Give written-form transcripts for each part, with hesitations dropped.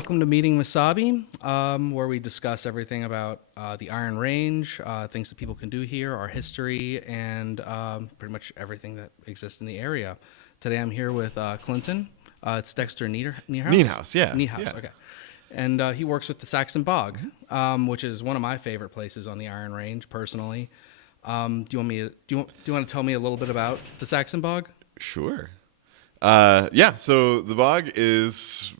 welcome to Meeting Mesabi, where we discuss everything about the Iron Range, things that people can do here, our history, and pretty much everything that exists in the area. Today I'm here with Clinton. It's Dexter-Nienhaus? Nienhaus, yeah. Nienhaus, Yeah. okay. And he works with the Sax-Zim Bog, which is one of my favorite places on the Iron Range, personally. Do you want to tell me a little bit about the Sax-Zim Bog? Sure. Yeah, so the bog is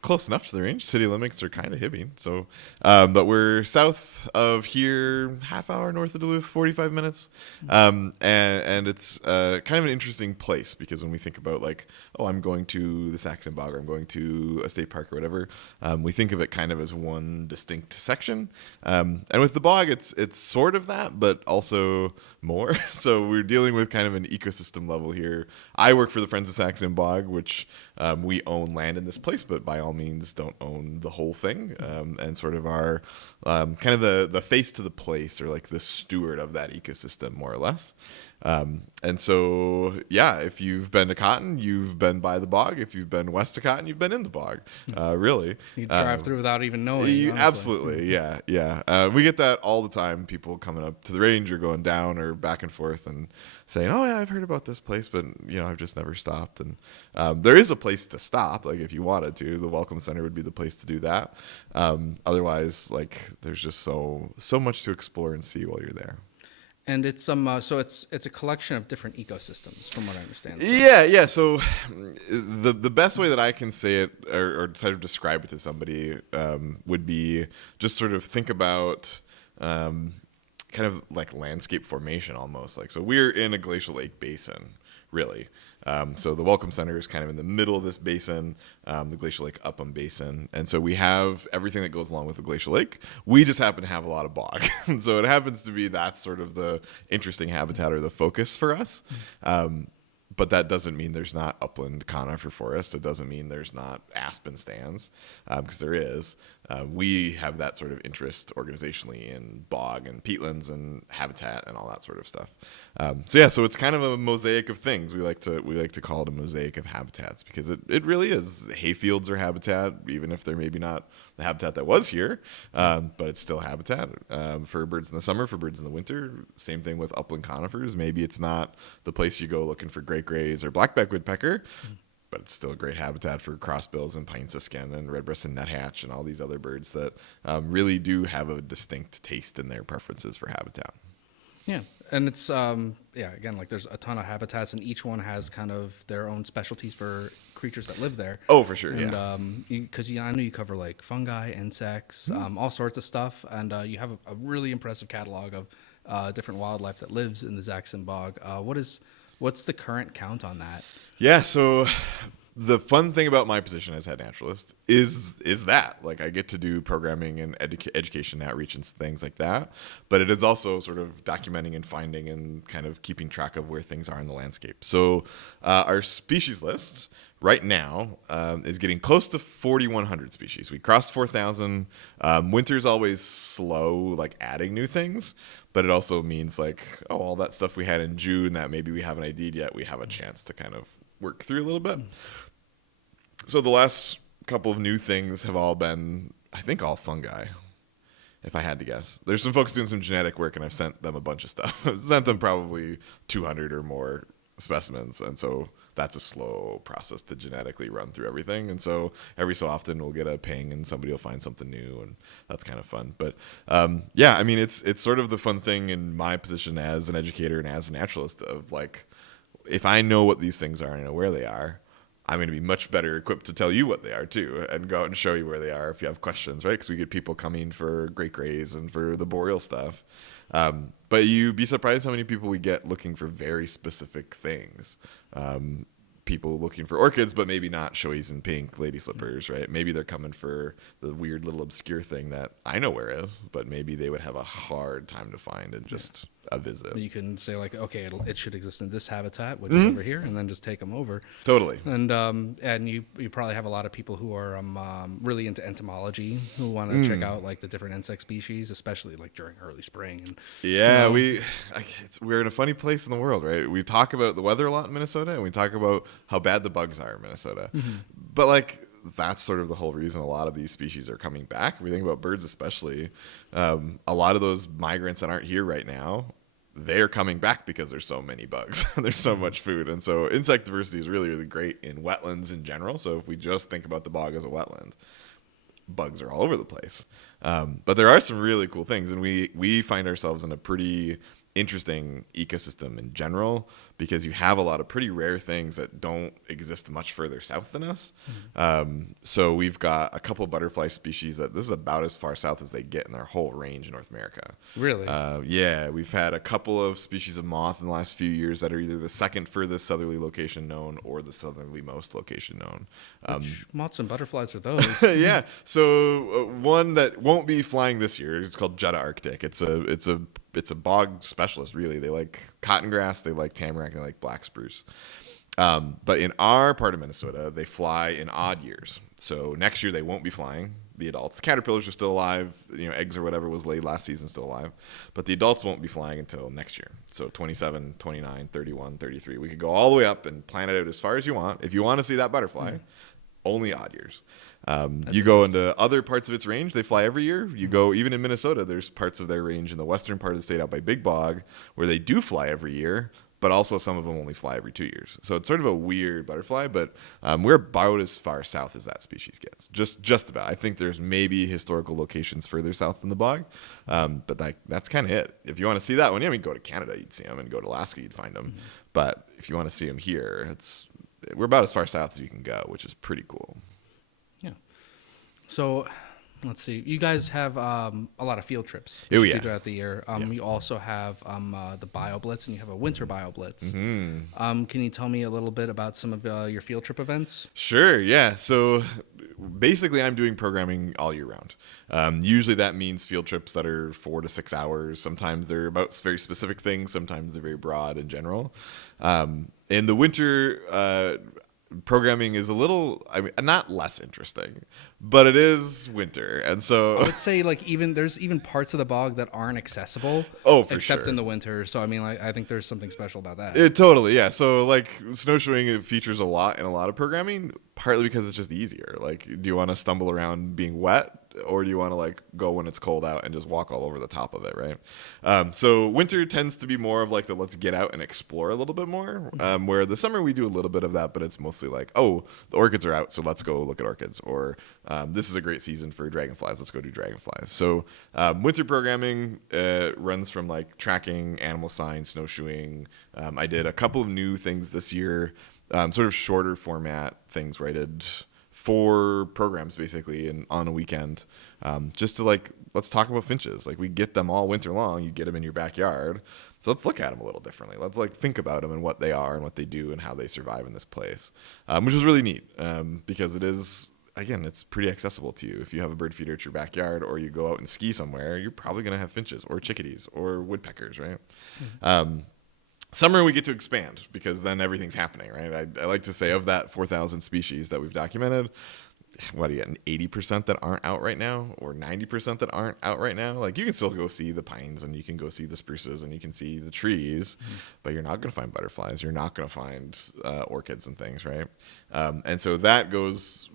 close enough to the range. City limits are kind of Hibbing. So, but we're south of here, half hour north of Duluth, 45 minutes. And it's kind of an interesting place because when we think about like, oh, I'm going to the Sax-Zim Bog or I'm going to a state park or whatever, we think of it kind of as one distinct section. And with the bog, it's sort of that, but also more. So we're dealing with kind of an ecosystem level here. I work for the Friends of Sax-Zim Bog, which we own land in this place, but by all means don't own the whole thing, and sort of are kind of the face to the place or like the steward of that ecosystem, more or less. And so, yeah, if you've been to Cotton, you've been by the bog. If you've been west of Cotton, you've been in the bog, really. You drive through without even knowing. Absolutely, yeah. We get that all the time, people coming up to the range or going down or back and forth and saying, oh, yeah, I've heard about this place, but, I've just never stopped. And there is a place to stop, like, if you wanted to. The Welcome Center would be the place to do that. Otherwise, like, there's just so much to explore and see while you're there. And it's so it's a collection of different ecosystems, from what I understand. So. Yeah. So the best way that I can say it or sort of describe it to somebody would be just sort of think about kind of like landscape formation almost. Like, so we're in a glacial lake basin, really. So the Welcome Center is kind of in the middle of this basin, the Glacial Lake Upham Basin. And so we have everything that goes along with the Glacial Lake. We just happen to have a lot of bog. So it happens to be that's sort of the interesting habitat or the focus for us. But that doesn't mean there's not upland conifer forest. It doesn't mean there's not aspen stands, because there is. We have that sort of interest organizationally in bog and peatlands and habitat and all that sort of stuff. So it's kind of a mosaic of things. We like to call it a mosaic of habitats because it really is. Hayfields are habitat, even if they're maybe not the habitat that was here, but it's still habitat for birds in the summer, for birds in the winter. Same thing with upland conifers. Maybe it's not the place you go looking for great grays or blackback woodpecker, but it's still a great habitat for crossbills and pine siskin and redbreast and nuthatch and all these other birds that really do have a distinct taste in their preferences for habitat. Yeah, and it's again, like there's a ton of habitats, and each one has kind of their own specialties for creatures that live there. Oh, for sure, and, yeah. Because I know you cover like fungi, insects, all sorts of stuff, and you have a really impressive catalog of different wildlife that lives in the Sax-Zim Bog. What's the current count on that? Yeah, so the fun thing about my position as head naturalist is that like I get to do programming and education outreach and things like that, but it is also sort of documenting and finding and kind of keeping track of where things are in the landscape. So our species list right now is getting close to 4,100 species. We crossed 4,000. Winter's always slow, like adding new things, but it also means like, oh, all that stuff we had in June that maybe we haven't ID'd yet, we have a chance to kind of work through a little bit. So the last couple of new things have all been, I think, all fungi, if I had to guess. There's some folks doing some genetic work, and I've sent them a bunch of stuff. I've sent them probably 200 or more specimens, and so that's a slow process to genetically run through everything. And so every so often we'll get a ping and somebody will find something new, and that's kind of fun. But I mean, it's sort of the fun thing in my position as an educator and as a naturalist of like, if I know what these things are and I know where they are, I'm going to be much better equipped to tell you what they are too, and go out and show you where they are if you have questions, right? Because we get people coming for great grays and for the boreal stuff. But you'd be surprised how many people we get looking for very specific things. People looking for orchids, but maybe not showies and pink lady slippers, right? Maybe they're coming for the weird little obscure thing that I know where is, but maybe they would have a hard time to find in just a visit. You can say like, okay, it should exist in this habitat, which is over here, and then just take them over. Totally. And you probably have a lot of people who are really into entomology who want to check out like the different insect species, especially like during early spring. And, yeah, we're in a funny place in the world, right? We talk about the weather a lot in Minnesota, and we talk about how bad the bugs are in Minnesota, but like that's sort of the whole reason a lot of these species are coming back. If we think about birds especially, a lot of those migrants that aren't here right now, they're coming back because there's so many bugs. There's so much food. And so insect diversity is really, really great in wetlands in general. So if we just think about the bog as a wetland, bugs are all over the place. But there are some really cool things. And we find ourselves in a pretty interesting ecosystem in general, because you have a lot of pretty rare things that don't exist much further south than us. So we've got a couple butterfly species that this is about as far south as they get in their whole range in North America. Really? Yeah, we've had a couple of species of moth in the last few years that are either the second furthest southerly location known or the southerly most location known. Which moths and butterflies are those? Yeah, so one that won't be flying this year is called Jetta Arctic. It's a bog specialist, really. They like cotton grass, they like tamarack, they like black spruce. But in our part of Minnesota, they fly in odd years. So next year they won't be flying. The adults, the caterpillars are still alive. Eggs or whatever was laid last season still alive. But the adults won't be flying until next year. So 27, 29, 31, 33. We could go all the way up and plan it out as far as you want. If you want to see that butterfly, only odd years. You go into other parts of its range, they fly every year. You go, even in Minnesota, there's parts of their range in the western part of the state out by Big Bog where they do fly every year, but also some of them only fly every 2 years. So it's sort of a weird butterfly, but we're about as far south as that species gets. Just about. I think there's maybe historical locations further south than the bog, but that's kind of it. If you want to see that one, go to Canada, you'd see them, and go to Alaska, you'd find them. But if you want to see them here, we're about as far south as you can go, which is pretty cool. Yeah. So let's see. You guys have a lot of field trips throughout the year. You also have the Bio Blitz, and you have a Winter Bio Blitz. Can you tell me a little bit about some of your field trip events? Sure, yeah. So basically, I'm doing programming all year round. Usually that means field trips that are 4 to 6 hours. Sometimes they're about very specific things. Sometimes they're very broad in general. In the winter, programming is a little, not less interesting, but it is winter. And so I would say there's even parts of the bog that aren't accessible. Oh, for except sure. in the winter. So I think there's something special about that. Totally, yeah. So snowshoeing, it features a lot in a lot of programming, partly because it's just easier. Do you want to stumble around being wet, or do you want to go when it's cold out and just walk all over the top of it, right? So winter tends to be more of the let's get out and explore a little bit more, where the summer we do a little bit of that, but it's mostly the orchids are out, so let's go look at orchids, or this is a great season for dragonflies, let's go do dragonflies. So winter programming runs from tracking, animal science, snowshoeing. I did a couple of new things this year, sort of shorter format things where I did 4 programs basically on a weekend, just to let's talk about finches. We get them all winter long. You get them in your backyard, so let's look at them a little differently. Let's think about them and what they are and what they do and how they survive in this place, which is really neat, because it is, again, it's pretty accessible to you. If you have a bird feeder at your backyard, or you go out and ski somewhere, you're probably going to have finches or chickadees or woodpeckers, right? Summer we get to expand, because then everything's happening, right? I like to say, of that 4,000 species that we've documented, what do you get, 80% that aren't out right now, or 90% that aren't out right now? You can still go see the pines, and you can go see the spruces, and you can see the trees, but you're not going to find butterflies. You're not going to find orchids and things, right? And so that goes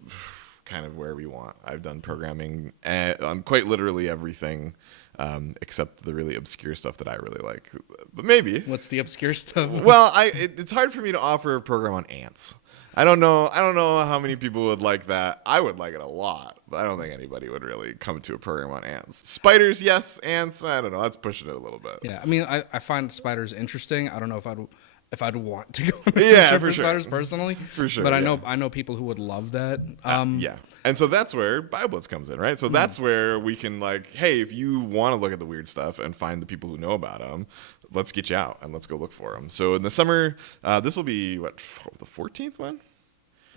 kind of where we want. I've done programming on quite literally everything, except the really obscure stuff that I really like. But maybe. What's the obscure stuff? Well, it's hard for me to offer a program on ants. I don't know how many people would like that. I would like it a lot, but I don't think anybody would really come to a program on ants. Spiders, yes. Ants, I don't know. That's pushing it a little bit. Yeah, I find spiders interesting. I don't know if I'd want to go on for for sure. spiders personally. For sure. But I know people who would love that. Yeah. And so that's where BioBlitz comes in, right? So that's where we can hey, if you want to look at the weird stuff and find the people who know about them, let's get you out and let's go look for them. So in the summer, this will be the 14th one?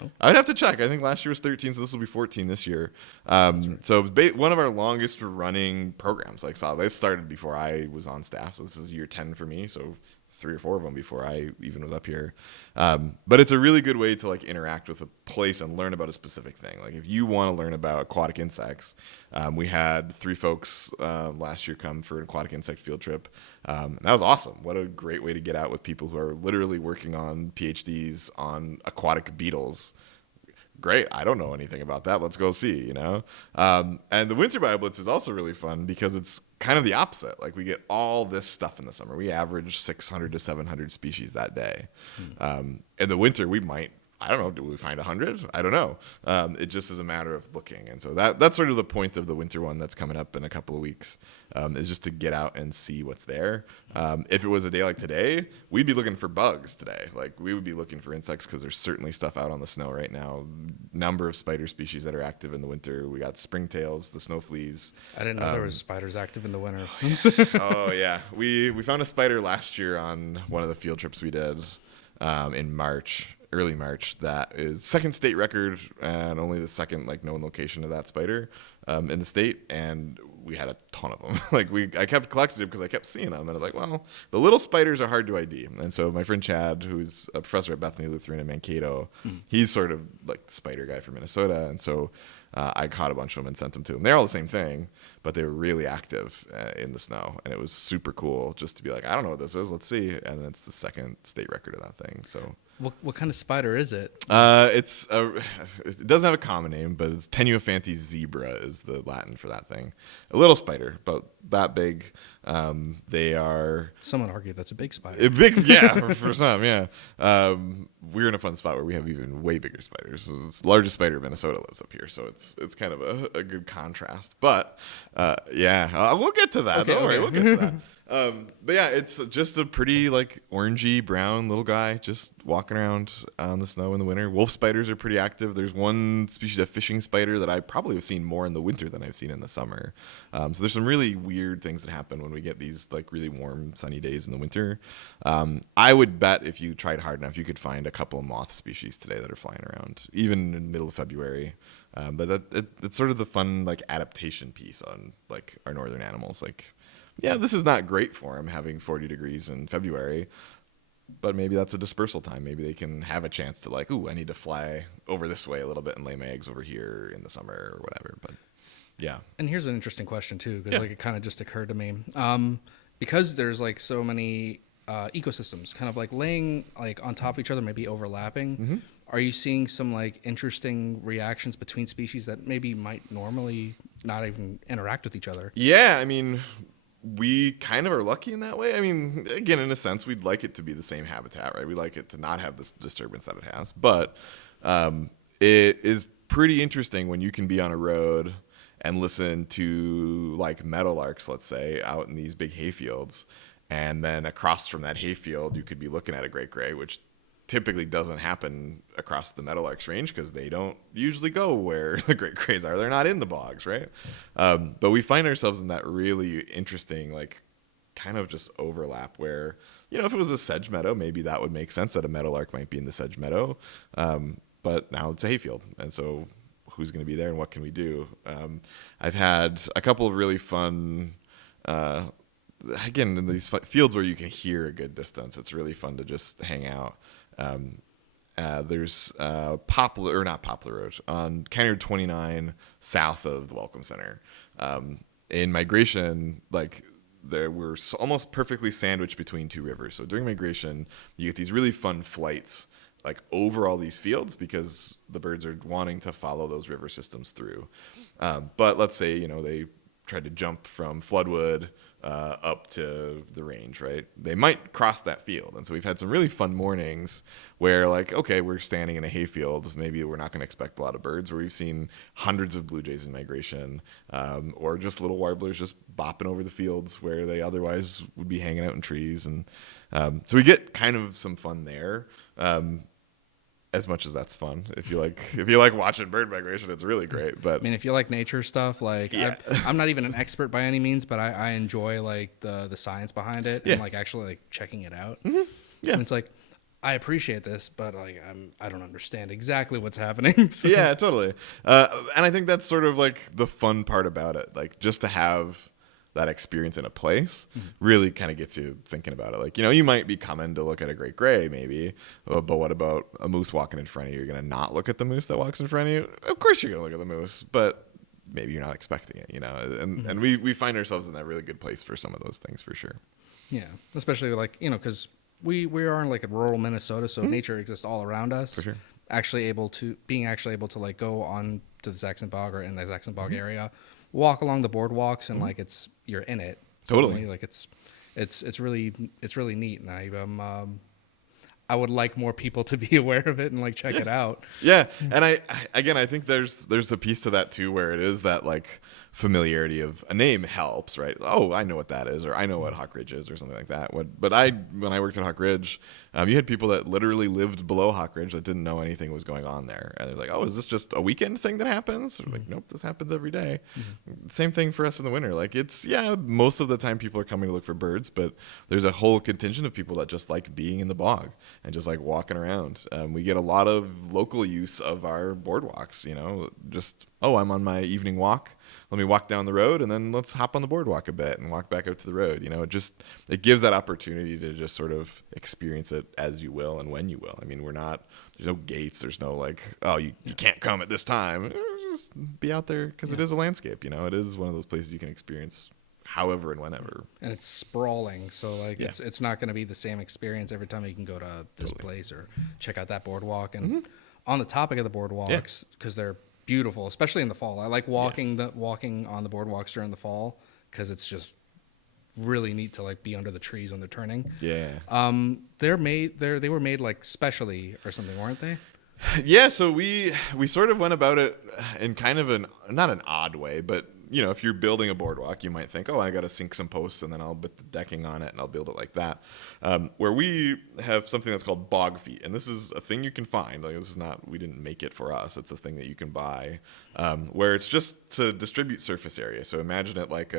Oh. I'd have to check. I think last year was 13, so this will be 14 this year. Right. So one of our longest running programs. This started before I was on staff, so this is year 10 for me. So 3 or 4 of them before I even was up here. But it's a really good way to interact with a place and learn about a specific thing. If you want to learn about aquatic insects, we had 3 folks last year come for an aquatic insect field trip. And that was awesome. What a great way to get out with people who are literally working on PhDs on aquatic beetles. great. I don't know anything about that. Let's go see, you know? And the winter BioBlitz is also really fun because it's kind of the opposite. Like we get all this stuff in the summer. We average 600 to 700 species that day. In the winter, we might, I don't know, do we find 100? I don't know. It just is a matter of looking. And so that's sort of the point of the winter one that's coming up in a couple of weeks, is just to get out and see what's there. If it was a day like today, we'd be looking for bugs today. Like we would be looking for insects because there's certainly stuff out on the snow right now. Number of spider species that are active in the winter. We got springtails, the snow fleas. I didn't know there was spiders active in the winter. Oh yeah, we found a spider last year on one of the field trips we did in March. Early March, that is second state record and only the second like known location of that spider in the state, and we had a ton of them. I kept collecting them because I kept seeing them, and I was like, well, the little spiders are hard to ID. And so my friend Chad, who's a professor at Bethany Lutheran in Mankato, he's sort of like the spider guy from Minnesota, and so I caught a bunch of them and sent them to him. They're all the same thing, but they were really active in the snow, and it was super cool just to be like, I don't know what this is, let's see. And it's the second state record of that thing. So what kind of spider is it? It doesn't have a common name, but it's Tenuophantes zebra is the Latin for that thing. A little spider, about that big. They are. Some would argue that's a big spider. Big, yeah, for some, yeah. We're in a fun spot where we have even way bigger spiders. So it's the largest spider in Minnesota lives up here, so it's kind of a good contrast. But yeah, we'll get to that. Okay, Don't worry, okay. we'll get to that. But yeah, it's just a pretty like orangey brown little guy just walking around on the snow in the winter. Wolf spiders are pretty active. There's one species of fishing spider that I probably have seen more in the winter than I've seen in the summer. So there's some really weird things that happen when we get these like really warm sunny days in the winter. I would bet if you tried hard enough, you could find a couple of moth species today that are flying around, even in the middle of February. But it's sort of the fun like adaptation piece on like our northern animals. Like, yeah, this is not great for them having 40 degrees in February, but maybe that's a dispersal time. Maybe they can have a chance to like, ooh, I need to fly over this way a little bit and lay my eggs over here in the summer or whatever. But yeah. And here's an interesting question too, because Yeah. like it kind of just occurred to me. Because there's like so many ecosystems kind of like laying like on top of each other, maybe overlapping. Are you seeing some like interesting reactions between species that maybe might normally not even interact with each other? Yeah, I mean, we kind of are lucky in that way. I mean, again, in a sense, we'd like it to be the same habitat, right? We'd like it to not have this disturbance that it has. But it is pretty interesting when you can be on a road and listen to like meadowlarks, let's say, out in these big hayfields. And then across from that hayfield, you could be looking at a great gray, which typically doesn't happen across the meadowlarks range because they don't usually go where the great grays are. They're not in the bogs, right? But we find ourselves in that really interesting, like, kind of just overlap where, you know, if it was a sedge meadow, maybe that would make sense that a meadowlark might be in the sedge meadow. But now it's a hayfield. And so who's going to be there and what can we do? I've had a couple of really fun, again, in these fields where you can hear a good distance, it's really fun to just hang out. There's Poplar, or not Poplar Road, on County Road 29 south of the Welcome Center. In migration, like, we're almost perfectly sandwiched between two rivers. So during migration, you get these really fun flights like over all these fields because the birds are wanting to follow those river systems through. But let's say, you know, they tried to jump from Floodwood up to the range, right? They might cross that field. And so we've had some really fun mornings where, like, okay, we're standing in a hayfield. Maybe we're not going to expect a lot of birds, where we've seen hundreds of blue jays in migration, or just little warblers just bopping over the fields where they otherwise would be hanging out in trees. And so we get kind of some fun there. As much as that's fun, if you like watching bird migration, it's really great. But I mean, if you like nature stuff, like yeah. I'm not even an expert by any means, but I enjoy like the science behind it and like actually like checking it out. Yeah, and it's like I appreciate this, but like I don't understand exactly what's happening. So. Yeah, totally. And I think that's sort of like the fun part about it, like just to have that experience in a place really kind of gets you thinking about it. Like, you know, you might be coming to look at a great gray maybe, but what about a moose walking in front of you? You're going to not look at the moose that walks in front of you? Of course you're going to look at the moose, but maybe you're not expecting it, you know? And we find ourselves in that really good place for some of those things for sure. Yeah, especially like, you know, because we are in like a rural Minnesota, so nature exists all around us. For sure. being actually able to like go on to the Sax-Zim Bog or in the Sax-Zim Bog area, walk along the boardwalks, and like you're in it. Totally. Suddenly. Like it's really neat, and I would like more people to be aware of it and like check it out. Yeah, and I think there's a piece to that too, where it is that like familiarity of a name helps, right? Oh, I know what that is, or I know what Hawk Ridge is, or something like that. When I worked at Hawk Ridge, you had people that literally lived below Hawk Ridge that didn't know anything was going on there, and they're like, "Oh, is this just a weekend thing that happens?" Or like, "Nope, this happens every day." Same thing for us in the winter. Like most of the time people are coming to look for birds, but there's a whole contingent of people that just like being in the bog and just like walking around. We get a lot of local use of our boardwalks. Just I'm on my evening walk. Let me walk down the road, and then let's hop on the boardwalk a bit and walk back out to the road. It gives that opportunity to just sort of experience it as you will and when you will. I mean, there's no gates. There's no like, oh, you can't come at this time. Just be out there because it is a landscape. It is one of those places you can experience however and whenever. And it's sprawling, so like it's not going to be the same experience every time you can go to this place or check out that boardwalk. And on the topic of the boardwalks, because they're beautiful, especially in the fall. I like walking on the boardwalks during the fall because it's just really neat to like be under the trees when they're turning. Yeah. They were made like specially or something, weren't they? Yeah, so we sort of went about it in kind of not an odd way, but if you're building a boardwalk, you might think, oh, I got to sink some posts and then I'll put the decking on it and I'll build it like that. Where we have something that's called bog feet, and this is a thing you can find. Like we didn't make it for us. It's a thing that you can buy, where it's just to distribute surface area. So imagine it like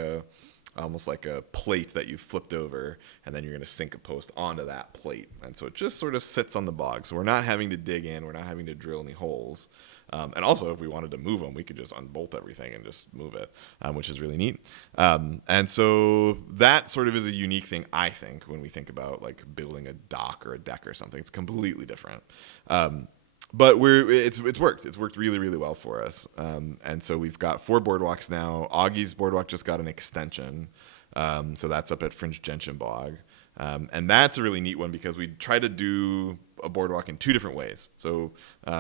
almost like a plate that you've flipped over, and then you're going to sink a post onto that plate. And so it just sort of sits on the bog. So we're not having to dig in. We're not having to drill any holes. And also, if we wanted to move them, we could just unbolt everything and just move it, which is really neat. And so that sort of is a unique thing, I think, when we think about like building a dock or a deck or something. It's completely different. But it's worked. It's worked really, really well for us. And so we've got 4 boardwalks now. Augie's boardwalk just got an extension. So that's up at Fringe Gentian Bog. And that's a really neat one because we try to do a boardwalk in 2 different ways. So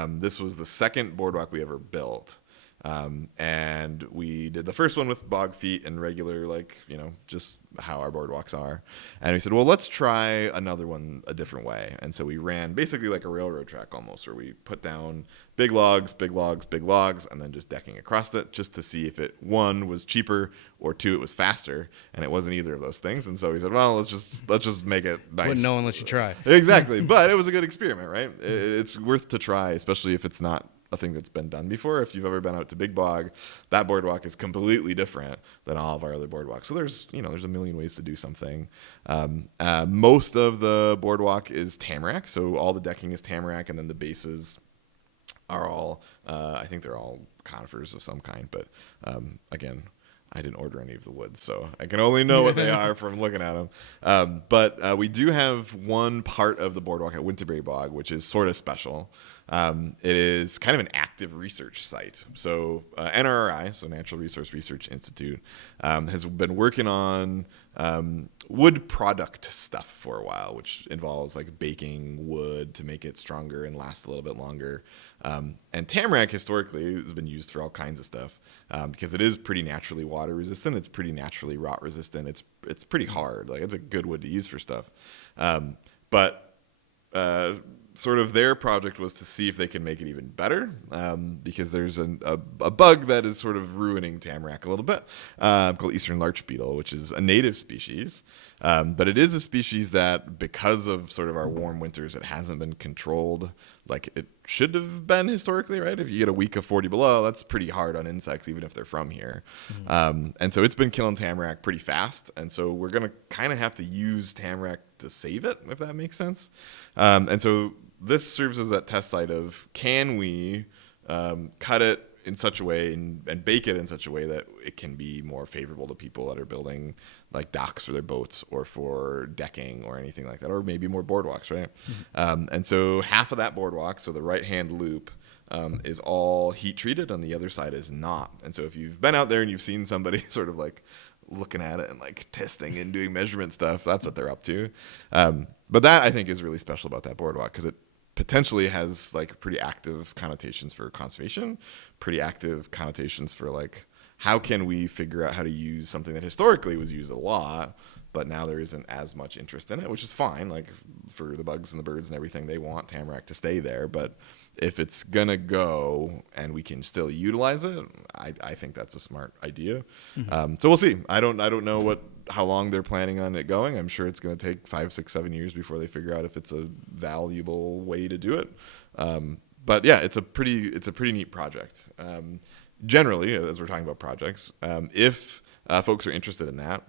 this was the second boardwalk we ever built. And we did the first one with bog feet and regular, just how our boardwalks are. And we said, well, let's try another one a different way. And so we ran basically like a railroad track almost, where we put down big logs, big logs, big logs, and then just decking across it just to see if it, 1, was cheaper, or 2, it was faster. And it wasn't either of those things. And so we said, well, let's just make it nice. Wouldn't know unless you try. Exactly. But it was a good experiment, right? It's worth to try, especially if it's not a thing that's been done before. If you've ever been out to Big Bog, that boardwalk is completely different than all of our other boardwalks. So there's a million ways to do something. Most of the boardwalk is tamarack, so all the decking is tamarack, and then the bases are all, I think they're all conifers of some kind. But again, I didn't order any of the wood, so I can only know what they are from looking at them. But we do have one part of the boardwalk at Winterberry Bog, which is sort of special. It is kind of an active research site. So NRRI, so Natural Research Institute, has been working on wood product stuff for a while, which involves like baking wood to make it stronger and last a little bit longer. And tamarack historically has been used for all kinds of stuff because it is pretty naturally water resistant. It's pretty naturally rot resistant. It's pretty hard. Like it's a good wood to use for stuff. But sort of their project was to see if they can make it even better because there's a bug that is sort of ruining tamarack a little bit called eastern larch beetle, which is a native species. But it is a species that, because of sort of our warm winters, it hasn't been controlled like it should have been historically, right? If you get a week of 40 below, that's pretty hard on insects, even if they're from here. And so it's been killing tamarack pretty fast. And so we're going to kind of have to use tamarack to save it, if that makes sense. And so this serves as that test site of, can we cut it in such a way and bake it in such a way that it can be more favorable to people that are building like docks for their boats or for decking or anything like that, or maybe more boardwalks, right? And so half of that boardwalk, so the right-hand loop, is all heat treated, and the other side is not. And so if you've been out there and you've seen somebody sort of like looking at it and like testing and doing measurement stuff, that's what they're up to. But that, I think, is really special about that boardwalk because potentially has like pretty active connotations for conservation, pretty active connotations for like how can we figure out how to use something that historically was used a lot, but now there isn't as much interest in it, which is fine. Like for the bugs and the birds and everything, they want tamarack to stay there. But if it's gonna go and we can still utilize it, I think that's a smart idea. So we'll see. I don't know how long they're planning on it going. I'm sure it's gonna take 5, 6, 7 years before they figure out if it's a valuable way to do it. But yeah, it's a pretty neat project. Generally, as we're talking about projects, if folks are interested in that,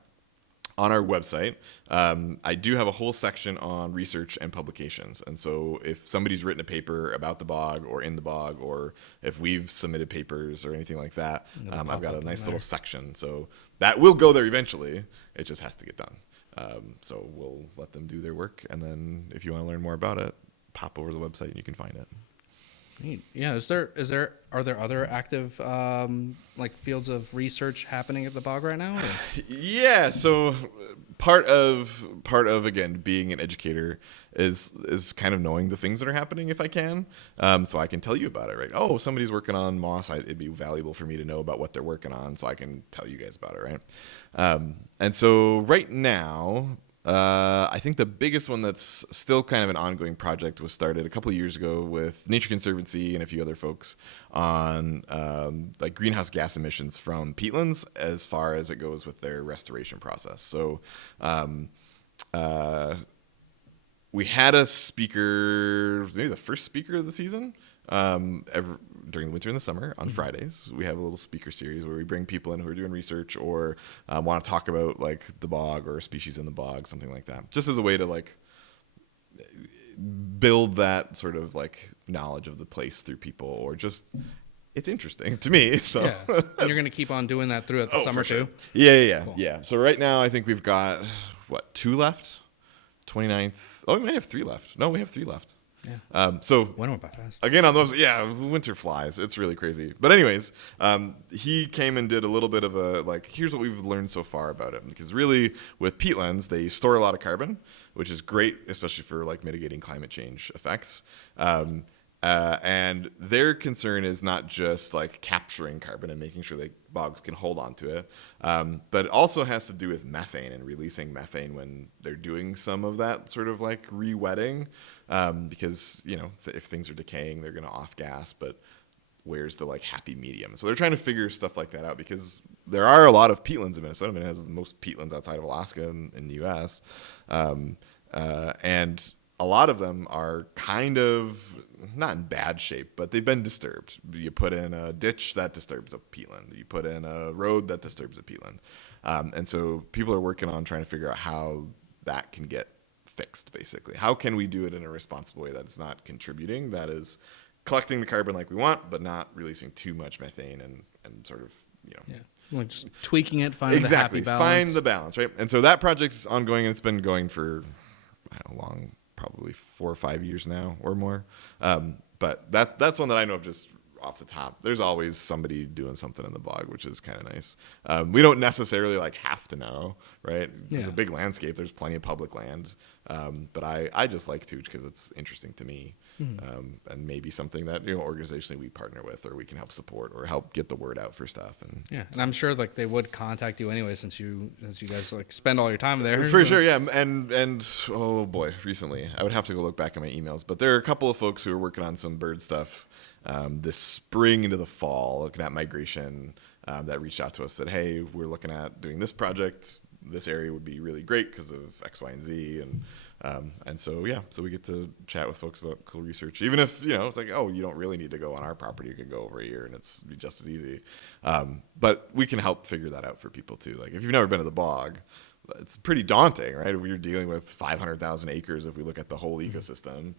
on our website, I do have a whole section on research and publications. And so if somebody's written a paper about the bog or in the bog, or if we've submitted papers or anything like that, I've got a nice little section. So that will go there eventually. It just has to get done. So we'll let them do their work. And then if you want to learn more about it, pop over to the website and you can find it. Neat. Yeah. Are there other active like fields of research happening at the bog right now? Or? Yeah. So part of again being an educator is kind of knowing the things that are happening if I can, so I can tell you about it. Right. Oh, somebody's working on moss. It'd be valuable for me to know about what they're working on, so I can tell you guys about it. Right. And so right now, I think the biggest one that's still kind of an ongoing project was started a couple of years ago with Nature Conservancy and a few other folks on like greenhouse gas emissions from peatlands as far as it goes with their restoration process. So we had a speaker, maybe the first speaker of the season, during the winter and the summer on Fridays. We have a little speaker series where we bring people in who are doing research or want to talk about like the bog or a species in the bog, something like that, just as a way to like build that sort of like knowledge of the place through people, or just it's interesting to me. So yeah. And you're going to keep on doing that throughout the summer too? Yeah. Cool. Yeah. So right now I think we've got 2 left? 29th. Oh, we might have 3 left. No, we have 3 left. Yeah. So when went by fast. Again, on those, winter flies. It's really crazy. But anyways, he came and did a little bit of a like, here's what we've learned so far about it. Because really, with peatlands, they store a lot of carbon, which is great, especially for like mitigating climate change effects. And their concern is not just like capturing carbon and making sure that bogs can hold on to it, but it also has to do with methane and releasing methane when they're doing some of that sort of like re-wetting, because if things are decaying, they're going to off gas, but where's the like happy medium? So they're trying to figure stuff like that out, because there are a lot of peatlands in Minnesota. I mean, it has the most peatlands outside of Alaska in the U.S., and a lot of them are kind of not in bad shape, but they've been disturbed. You put in a ditch, that disturbs a peatland. You put in a road, that disturbs a peatland. And so people are working on trying to figure out how that can get fixed, basically. How can we do it in a responsible way that's not contributing, that is collecting the carbon like we want, but not releasing too much methane and sort of, Yeah. Like just tweaking it, finding exactly. the happy balance. Find the balance, right? And so that project is ongoing, and it's been going for, I don't know, long, probably 4 or 5 years now or more. But that's one that I know of just off the top. There's always somebody doing something in the bog, which is kind of nice. We don't necessarily like have to know, right? There's a big landscape. There's plenty of public land. But I just like to, because it's interesting to me, and maybe something that organizationally we partner with, or we can help support or help get the word out for stuff. And and I'm sure like they would contact you anyway, since you guys like spend all your time there. For sure, yeah. And oh boy, recently I would have to go look back at my emails, but there are a couple of folks who are working on some bird stuff this spring into the fall, looking at migration, that reached out to us, said, hey, we're looking at doing this project. This area would be really great because of X, Y, and Z. And so we get to chat with folks about cool research, even if, it's like, oh, you don't really need to go on our property. You can go over here and it's just as easy. But we can help figure that out for people too. Like if you've never been to the bog, it's pretty daunting, right? If you're dealing with 500,000 acres, if we look at the whole ecosystem,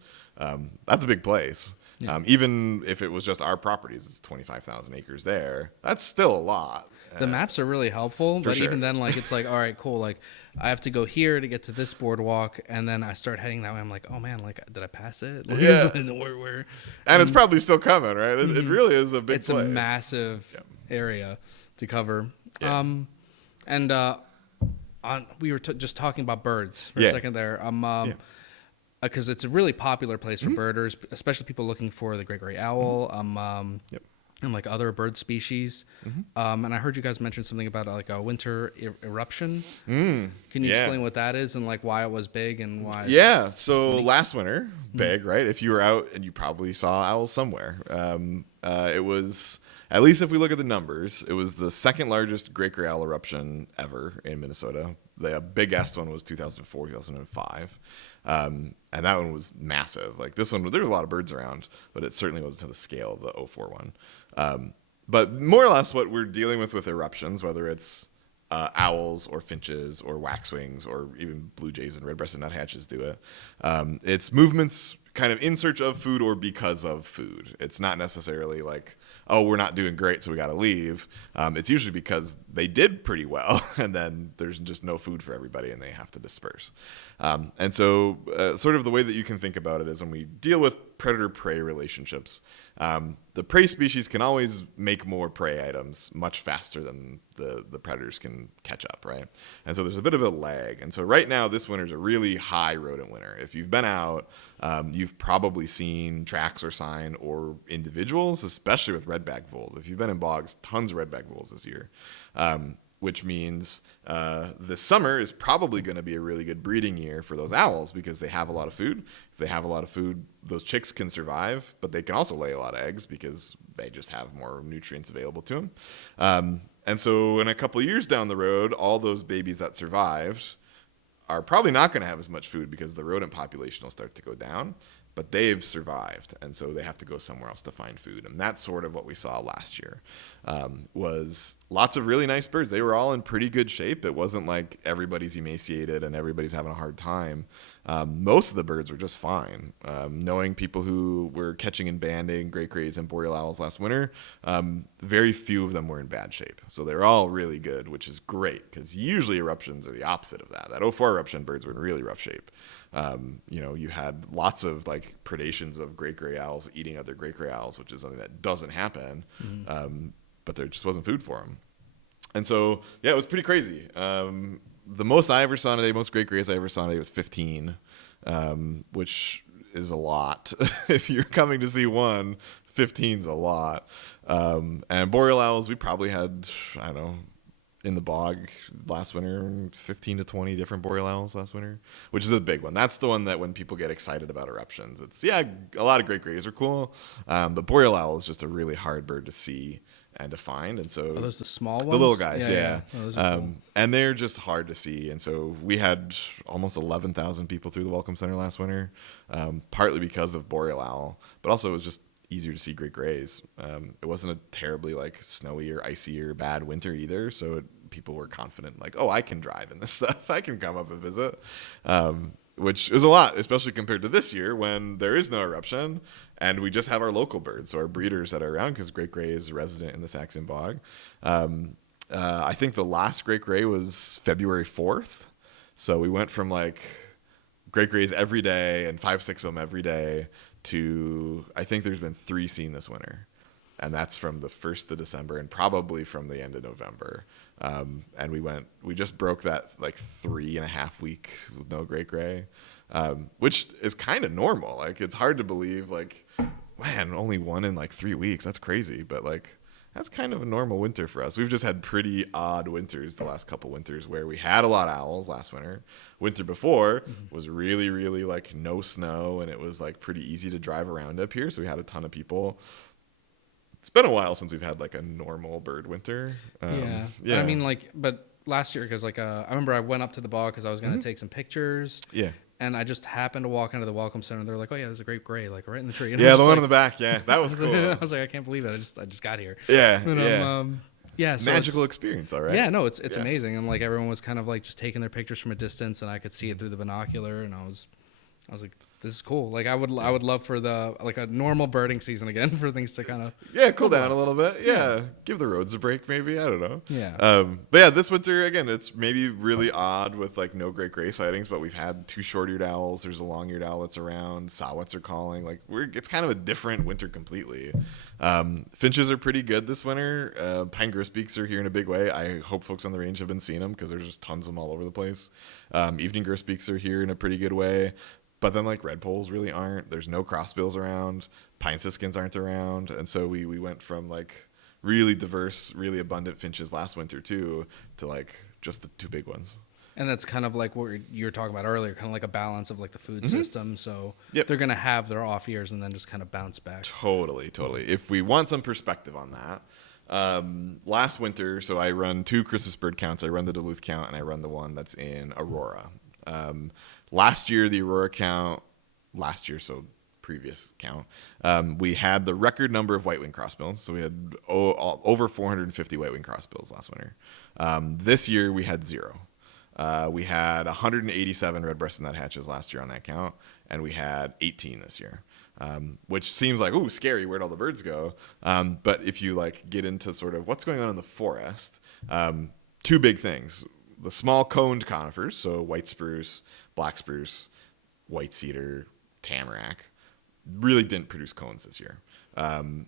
that's a big place. Yeah. Even if it was just our properties, it's 25,000 acres there. That's still a lot. The maps are really helpful, but sure. even then, like, it's like, all right, cool. Like, I have to go here to get to this boardwalk, and then I start heading that way. I'm like, oh man, like, did I pass it? Like, yeah. Where? And it's probably still coming, right? It really is a big place. It's a massive area to cover. Yeah. We were just talking about birds for a second there. because it's a really popular place for birders, especially people looking for the great gray owl, Yep. and like other bird species. And I heard you guys mention something about like a winter eruption. Can you yeah. explain what that is and like why it was big and why? Yeah. So last winter, big, right? If you were out and you probably saw owls somewhere. It was, at least if we look at the numbers, it was the second largest great gray owl eruption ever in Minnesota. The biggest one was 2004, 2005. And that one was massive. Like this one, there was a lot of birds around, but it certainly wasn't to the scale of the '04 one. But more or less what we're dealing with eruptions, whether it's owls or finches or waxwings or even blue jays and red-breasted nuthatches do it. It's movements kind of in search of food or because of food. It's not necessarily like, oh, we're not doing great, so we got to leave. It's usually because they did pretty well, and then there's just no food for everybody, and they have to disperse. And so sort of the way that you can think about it is when we deal with predator-prey relationships, the prey species can always make more prey items much faster than the predators can catch up, right? And so there's a bit of a lag. And so right now, this winter's a really high rodent winter. If you've been out, you've probably seen tracks or sign or individuals, especially with redback voles. If you've been in bogs, tons of redback voles this year. Which means this summer is probably going to be a really good breeding year for those owls because they have a lot of food. If they have a lot of food, those chicks can survive, but they can also lay a lot of eggs because they just have more nutrients available to them. And so in a couple of years down the road, all those babies that survived are probably not going to have as much food because the rodent population will start to go down, but they've survived, and so they have to go somewhere else to find food. And that's sort of what we saw last year, was lots of really nice birds. They were all in pretty good shape. It wasn't like everybody's emaciated and everybody's having a hard time. Most of the birds were just fine. Knowing people who were catching and banding great grays and boreal owls last winter, very few of them were in bad shape. So they're all really good, which is great because usually eruptions are the opposite of that. That '04 eruption, birds were in really rough shape. You had lots of like predations of great gray owls eating other great gray owls, which is something that doesn't happen. But there just wasn't food for them. And so, yeah, it was pretty crazy. The most I ever saw today, most great grays I ever saw today was 15, which is a lot. If you're coming to see one, 15's a lot. And boreal owls, we probably had, I don't know, in the bog last winter, 15 to 20 different boreal owls last winter, which is a big one. That's the one that when people get excited about eruptions, it's, yeah, a lot of great grays are cool, but boreal owl is just a really hard bird to see and to find. And so Are those the small ones? the little guys, yeah. Oh, those are cool. And they're just hard to see. And so we had almost 11,000 people through the Welcome Center last winter, partly because of boreal owl, but also it was just easier to see great grays. It wasn't a terribly like snowy or icy or bad winter either, so people were confident like, oh, I can drive in this stuff. I can come up and visit, which is a lot, especially compared to this year when there is no eruption and we just have our local birds, so our breeders that are around, because great gray is resident in the Sax-Zim Bog. I think the last great gray was February 4th, so we went from like great grays every day and 5-6 of them every day to, I think there's been 3 seen this winter, and that's from the 1st of December and probably from the end of November. And we just broke that like 3.5 week with no great gray, which is kind of normal. Like it's hard to believe, like, man, only one in like 3 weeks. That's crazy, but like that's kind of a normal winter for us. We've just had pretty odd winters the last couple winters where we had a lot of owls last winter. Winter before was really, really like no snow, and it was like pretty easy to drive around up here. So we had a ton of people. It's been a while since we've had like a normal bird winter. Yeah. I mean, like, but last year, because like I remember I went up to the bog because I was going to take some pictures. Yeah. And I just happened to walk into the Welcome Center, and they're like, "Oh yeah, there's a great gray, like right in the tree." And Yeah, I the was one like, in the back. Yeah, that was cool. I was like, I can't believe it. I just got here. Yeah, And, yeah. Yeah, so Magical experience, all right. Yeah, no, it's amazing, and like everyone was kind of like just taking their pictures from a distance, and I could see it through the binocular, and I was like, this is cool. Like I would love for the like a normal birding season again for things to kind of cool down a little bit. Yeah, give the roads a break, maybe. I don't know. Yeah. But yeah, this winter again, it's maybe really odd with like no great gray sightings, but we've had 2 short-eared owls. There's a long-eared owl that's around. Saw-whets are calling. Like it's kind of a different winter completely. Finches are pretty good this winter. Pine grosbeaks are here in a big way. I hope folks on the range have been seeing them because there's just tons of them all over the place. Evening grosbeaks are here in a pretty good way. But then like redpolls really aren't. There's no crossbills around. Pine siskins aren't around. And so we went from like really diverse, really abundant finches last winter too, to like just the two big ones. And that's kind of like what you were talking about earlier, kind of like a balance of like the food system. So Yep. they're going to have their off years and then just kind of bounce back. Totally. If we want some perspective on that, last winter, so I run 2 Christmas bird counts. I run the Duluth count and I run the one that's in Aurora. Last year, the Aurora count, so previous count, we had the record number of white-winged crossbills. So we had over 450 white-winged crossbills last winter. This year, we had 0. We had 187 red-breasted nuthatches last year on that count, and we had 18 this year, which seems like, ooh, scary, where'd all the birds go? But if you like get into sort of what's going on in the forest, 2 big things. The small coned conifers, so white spruce, black spruce, white cedar, tamarack, really didn't produce cones this year.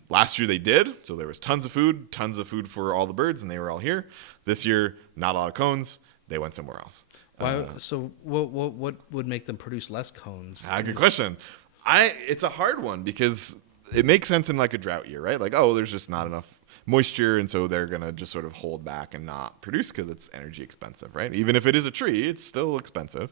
Last year they did, so there was tons of food for all the birds, and they were all here. This year, not a lot of cones. They went somewhere else. Why, so what would make them produce less cones? Good question. It's a hard one because it makes sense in like a drought year, right? Like, oh, there's just not enough moisture, and so they're gonna just sort of hold back and not produce because it's energy expensive, right? Even if it is a tree, it's still expensive.